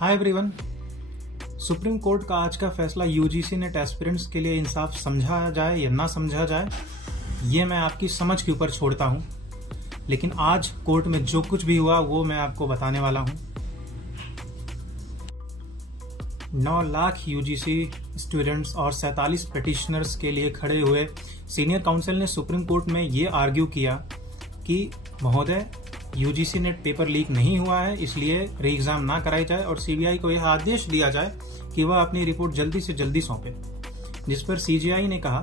Hi everyone. Supreme court का आज का फैसला यूजीसी नेट एस्पिरेंट्स के लिए इंसाफ समझा जाए या ना समझा जाए, ये मैं आपकी समझ के ऊपर छोड़ता हूं। लेकिन आज कोर्ट में जो कुछ भी हुआ वो मैं आपको बताने वाला हूं। 9 लाख यूजीसी स्टूडेंट्स और 47 पिटिशनर्स के लिए खड़े हुए सीनियर काउंसिल ने सुप्रीम कोर्ट में ये आर्ग्यू किया कि महोदय, यूजीसी नेट पेपर लीक नहीं हुआ है, इसलिए री एग्जाम ना कराई जाए और सीबीआई को यह आदेश दिया जाए कि वह अपनी रिपोर्ट जल्दी से जल्दी सौंपे। जिस पर सीजीआई ने कहा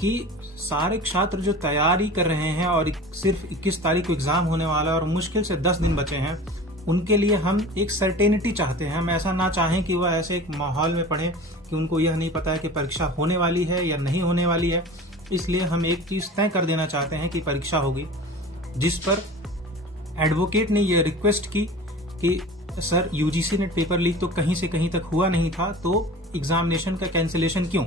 कि सारे छात्र जो तैयारी कर रहे हैं और सिर्फ 21 तारीख को एग्जाम होने वाला है और मुश्किल से 10 दिन बचे हैं, उनके लिए हम एक सर्टेनिटी चाहते हैं। हम ऐसा ना चाहें कि वह ऐसे एक माहौल में पढ़ें कि उनको यह नहीं पता है कि परीक्षा होने वाली है या नहीं होने वाली है। इसलिए हम एक चीज तय कर देना चाहते हैं कि परीक्षा होगी। जिस पर एडवोकेट ने यह रिक्वेस्ट की कि sir, UGC net paper leak तो कहीं से कहीं तक हुआ नहीं था, तो एग्जामिनेशन का कैंसिलेशन क्यों?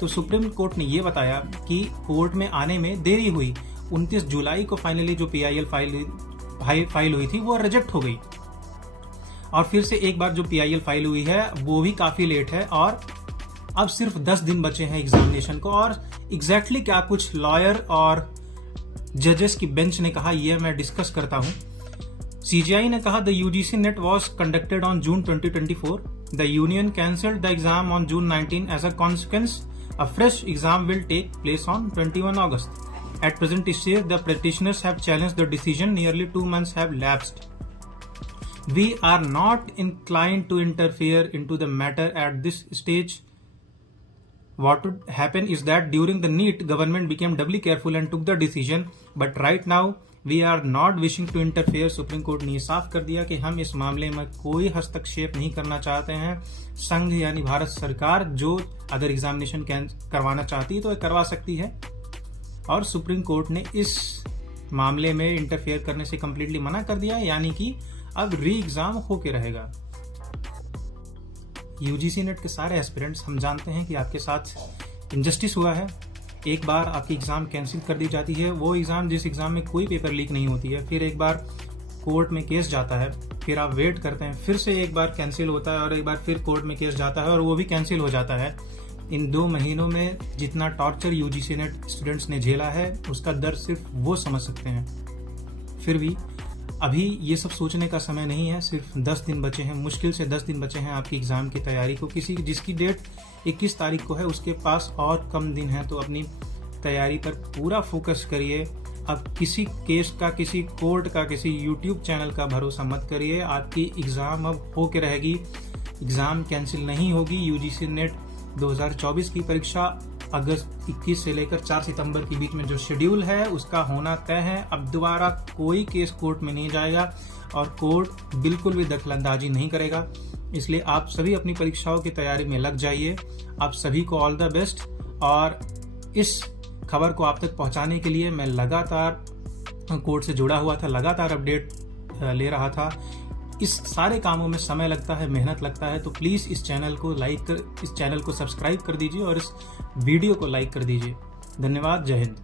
तो सुप्रीम कोर्ट ने यह बताया कि कोर्ट में आने में देरी हुई। 29 जुलाई को फाइनली जो PIL फाइल हुई थी वो रिजेक्ट हो गई और फिर से एक बार जो PIL फाइल हुई है वो भी काफी लेट है और अब सिर्फ 10 दिन बचे हैं एग्जामिनेशन को। और एग्जैक्टली क्या कुछ लॉयर और जजेस की बेंच ने कहा, यह मैं डिस्कस करता हूं। सीजीआई ने कहा the UGC NET was conducted on June 2024। The union cancelled the exam on June 19 as a consequence. A fresh exam will take place on 21 August. At present stage, the petitioners have challenged the decision. Nearly 2 months have lapsed. We are not inclined to interfere into the matter at this stage. What would happen is that during the NEET, government became doubly careful and took the decision. But right now, we are not wishing to interfere. Supreme court ने साफ कर दिया कि हम इस मामले में कोई हस्तक्षेप नहीं करना चाहते हैं। संघ यानी भारत सरकार जो अगर एग्जामिनेशन करवाना चाहती है तो करवा सकती है और सुप्रीम कोर्ट ने इस मामले में इंटरफेयर करने से कंप्लीटली मना कर दिया, यानी कि अब री एग्जाम होके रहेगा। यूजीसी नेट के सारे एस्पिरेंट्स, हम जानते हैं कि आपके साथ इनजस्टिस हुआ है। एक बार आपकी एग्जाम कैंसिल कर दी जाती है, वो एग्जाम जिस एग्जाम में कोई पेपर लीक नहीं होती है, फिर एक बार कोर्ट में केस जाता है, फिर आप वेट करते हैं, फिर से एक बार कैंसिल होता है और एक बार फिर कोर्ट में केस जाता है और वो भी कैंसिल हो जाता है। इन 2 महीनों में जितना टॉर्चर यूजीसी नेट स्टूडेंट्स ने झेला है उसका दर्द सिर्फ वो समझ सकते हैं। फिर भी अभी ये सब सोचने का समय नहीं है। सिर्फ 10 दिन बचे हैं, मुश्किल से 10 दिन बचे हैं आपकी एग्जाम की तैयारी को। जिसकी डेट 21 तारीख को है उसके पास और कम दिन है, तो अपनी तैयारी पर पूरा फोकस करिए। अब किसी केस का, किसी कोर्ट का, किसी यूट्यूब चैनल का भरोसा मत करिए। आपकी एग्जाम अब होके रहेगी, एग्जाम कैंसिल नहीं होगी। यूजीसी नेट 2024 की परीक्षा अगस्त 21 से लेकर 4 सितंबर के बीच में जो शेड्यूल है उसका होना तय है। अब दोबारा कोई केस कोर्ट में नहीं जाएगा और कोर्ट बिल्कुल भी दखलंदाजी नहीं करेगा। इसलिए आप सभी अपनी परीक्षाओं की तैयारी में लग जाइए। आप सभी को ऑल द बेस्ट। और इस खबर को आप तक पहुंचाने के लिए मैं लगातार कोर्ट से जुड़ा हुआ था, लगातार अपडेट ले रहा था। इस सारे कामों में समय लगता है, मेहनत लगता है, तो प्लीज इस चैनल को सब्सक्राइब कर दीजिए और इस वीडियो को लाइक कर दीजिए। धन्यवाद। जय हिंद।